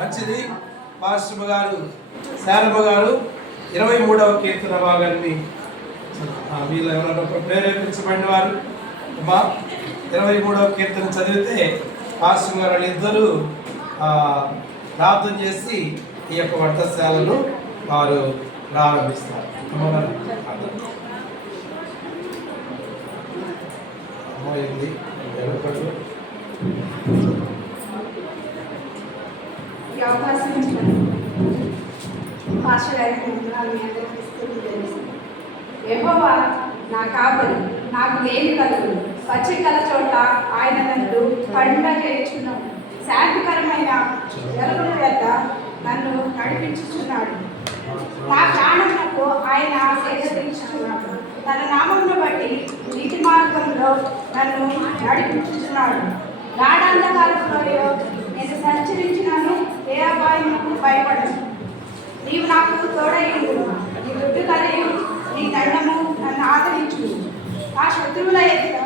మంచిది. పాస్టర్ గారు శారమ్మ గారు 23వ కీర్తన భాగాన్ని వీళ్ళు ఎవరైనా ప్రేరేపించబడిన వారు 23వ కీర్తన చదివితే పాస్టర్ గారు వాళ్ళిద్దరూ ప్రార్థన చేసి ఈ యొక్క వంటశాలను వారు ప్రారంభిస్తారు. అవకాశం ఇచ్చారు. పాస్టర్ గారికి వందనాలు. మీ అందరికీ తెలుసు. యెహోవా నా కాపరి, నాకు లేమి కలుగు. పచ్చికల చోట ఆయన నన్ను పండుగ చేయుచున్నాడు. శాంతికరమైన జలముల వద్ద నన్ను నడిపించుచున్నాడు. నా ప్రాణములకు ఆయన సేకరించుచున్నాడు. తన నామమును బట్టి నీతి మార్గంలో నన్ను నడిపించుచున్నాడు. గాఢాంధకారంలో నేను సంచరించినాను, ఏ అపాయములకు భయపడను. నీవు నాకు తోడయ్యుండు. నీ దుడ్డు కలిగి నీ దండము నన్ను ఆదరించు. నా శత్రువుల ఎదుట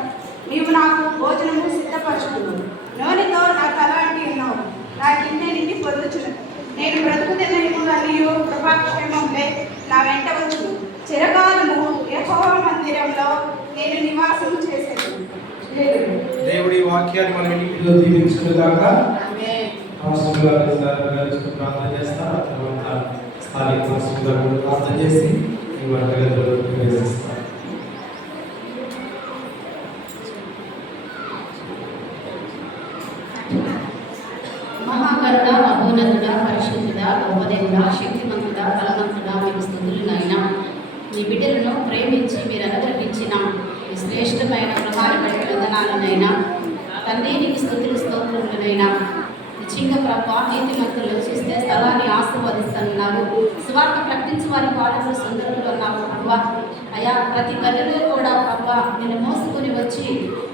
నీవు నాకు భోజనము సిద్ధపరచుడు. నూనెతో నా తల అంటి ఉన్నావు. నా గిన్నె నిండి పొందుచును. నేను బ్రతుకుతున్న అనియు కృపాక్షేమంలే నా వెంట వచ్చు. చిరకాలము యెహోవా మందిరంలో నేను నివాసం చేసేది. దేవుడి వాక్యాన్ని మన ఇంటిలో దీవించుగాక. ప్రార్థన చేస్తారు. తర్వాత స్థానిక ప్రార్థన చేసి ఈ వంటగదిలో ప్రవేశిస్తారు. మహాకరుడ, మహోన్నతుడ, పరిశుద్ధుడ, గొప్పదేవుడ, శక్తిమంతుడ, బలవంతుడ, మీకు స్తుతులనైనా మీ బిడ్డలను ప్రేమించి మీరు అనుగ్రహించిన ఈ శ్రేష్టమైన ప్రభావిత వందనాలనైనా తండ్రి నీకు స్తుతులు స్తోత్రములనైనా నిశ్చింగ ప్రభ నీతిమంతులు చూస్తే స్థలాన్ని ఆశీర్వదిస్తున్నావు. సువార్త ప్రకటించి వారి పాటలు సుందరులు అన్నావు ప్రభ. అయా ప్రతి గదిలో కూడా ప్రభ నేను మోసుకొని వచ్చి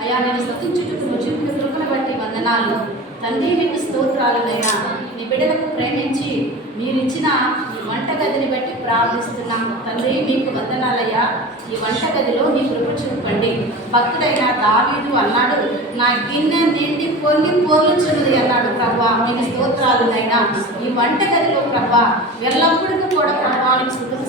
అయా నేను స్తుతించుటకు చూపిన కృపను బట్టి వందనాలు తండ్రి. మీకు స్తోత్రాలనైనా నీ బిడ్డలకు ప్రేమించి మీరిచ్చిన ఈ వంటగదిని బట్టి ప్రార్థిస్తున్నాం తండ్రి. మీకు వందనాలయ్యా. ఈ వంటగదిలో నీ కృప చూపండి. భక్తుడైన దావీదు అన్నాడు, నా గిన్నె నిండి పొంగి పొర్లుచున్నది అన్నాడు ప్రభా. మీకు స్తోత్రాలునైనా ఈ వంటగదిలో ప్రభా ఎల్లప్పుడూ కూడా ప్రభా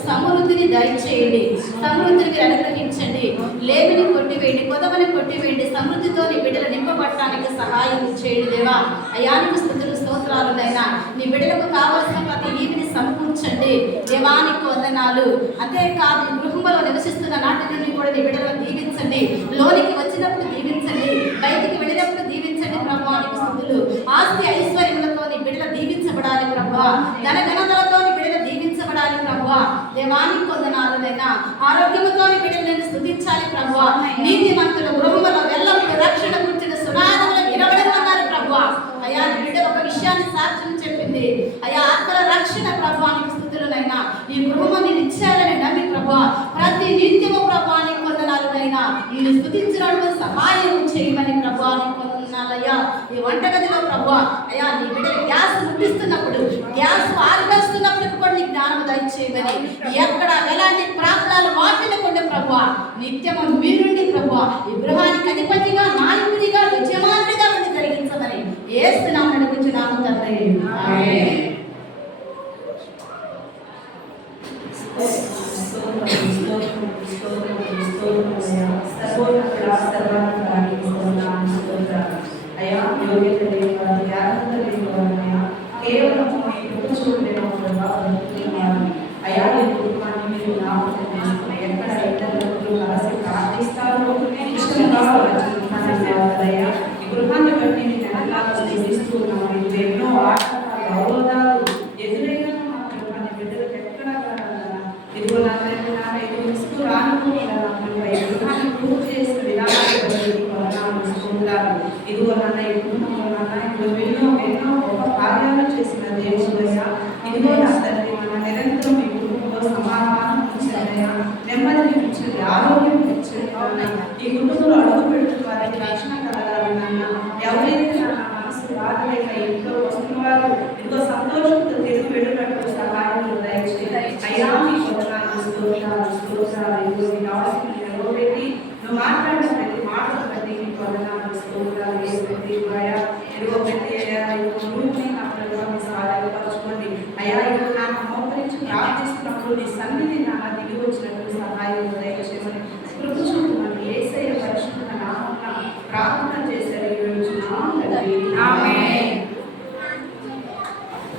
సమృద్ధిని దయచేయండి. సమృద్ధిని అనుగ్రహించండి. లేమిని కొట్టివేయండి, కొదవని కొట్టివేయండి. సమృద్ధితో నీ బిడ్డలు నింపబట్టడానికి సహాయం చేయండి దేవా. అయానికి స్థుతులు స్తోత్రాలునైనా నీ బిడ్డలకు కావాల్సిన ప్రతి ఈవిని సమకూర్చండి దేవానికి వందనాలు. అంతేకాదు గృహంలో నివసిస్తున్న నాటి నుండి కూడా నీ బిడ్డలను దీవించండి. లోనికి వచ్చినప్పుడు దీవించండి, బయటికి వెళ్ళినప్పుడు దీవించండి ప్రభువానికి స్థుతులు. ఆస్తి ఐశ్వర్యములతో నీ బిడ్డలు దీవించబడాలి ప్రభువా. ధనఘనతలతో నీ బిడ్డలు దీవించబడాలి ప్రభువా. దేవానికి వందనాలునైనా ఆరోగ్యముతో నీ బిడ్డలు నేను స్తుతించాలి ప్రభువా. నీతిమంతుల గృహంలో ఎల్లప్పుడూ రక్షణ కూర్చున్న సునాదములు ఇరవడమన్నారు ప్రభువా. అయా నీ బిడ్డ ఒక విషయాన్ని సాక్ష్యం చెప్పింది. అయా ఆత్మల రక్షణ ప్రభువానికి స్థుతులనైనా ఈ గృహము నేను ఇచ్చారని నమ్మి ప్రభువా ప్రతి నిత్యము ప్రభువానికి వందనాలునైనా నేను స్తుతించడానికి సహాయం చేయమని ప్రభువానికి వందనాలయ్యా. ఈ వంటగదిలో ప్రభువా అయా నీ బిడ్డలు గ్యాస్ ముట్టిస్తున్నప్పుడు, గ్యాస్ ఆరివేస్తున్నప్పుడు కూడా నీ జ్ఞానం దయచేయమని, ఎక్కడ ఎలాంటి ప్రాబ్లాలు వాటిల్లకుండా ప్రభువా నిత్యము మీరుండి ప్రభువా ఈ గృహానికి అధిపతిగా, నాయకుడిగా, యజమానుడిగా ఉండి జరిగించమని యేసునామమున అడుగుచున్నాము తండ్రి. ఆమేన్. గృహాన్ని బట్టి నేను ఎన్నో ఆటలు, అవరోధాలు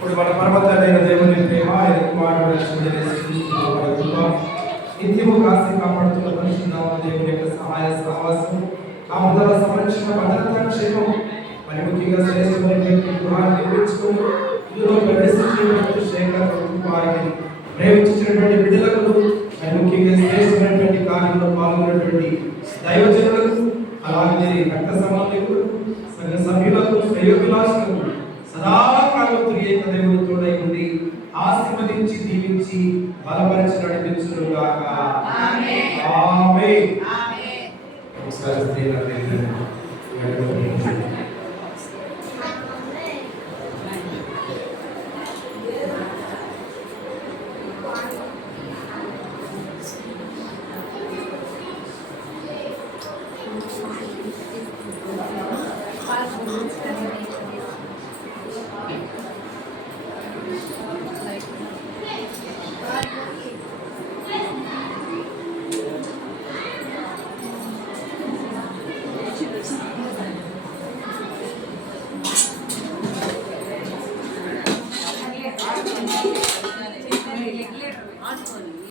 ఇప్పుడు మన పరమతైన దేవుని ప్రేమ ఆయన కుమారుడు రక్షకుడైన యేసుక్రీస్తు వారి కృప నిత్యము కాసి కాపాడుతున్న పరిశుద్ధాత్మ దేవుని యొక్క సహాయ సహవాసం కాపుదల సంరక్షణ భద్రత క్షేమం మరి ముఖ్యంగా శ్రేష్టమైనటువంటి గృహాన్ని నిర్మించుకొని ఇందులో ప్రవేశించినటువంటి శేఖర్ వారిని ప్రేమించినటువంటి బిడ్డలకు మరి ముఖ్యంగా శ్రేష్టమైనటువంటి కార్యంలో పాల్గొన్నటువంటి దైవజనులకు అలాగే రక్త సంబంధికులకు సంఘ సభ్యులకు శ్రేయోభిలాషులకు సదాకాలం త్రియేక దేవుడు తోడై ఉండి ఆశీర్వదించి దీవించి బలపరిచి నడిపించును గాక. ఆమేన్. ఆమేన్. ఆమేన్. ఒకసారి స్త్రీలకు Thank you.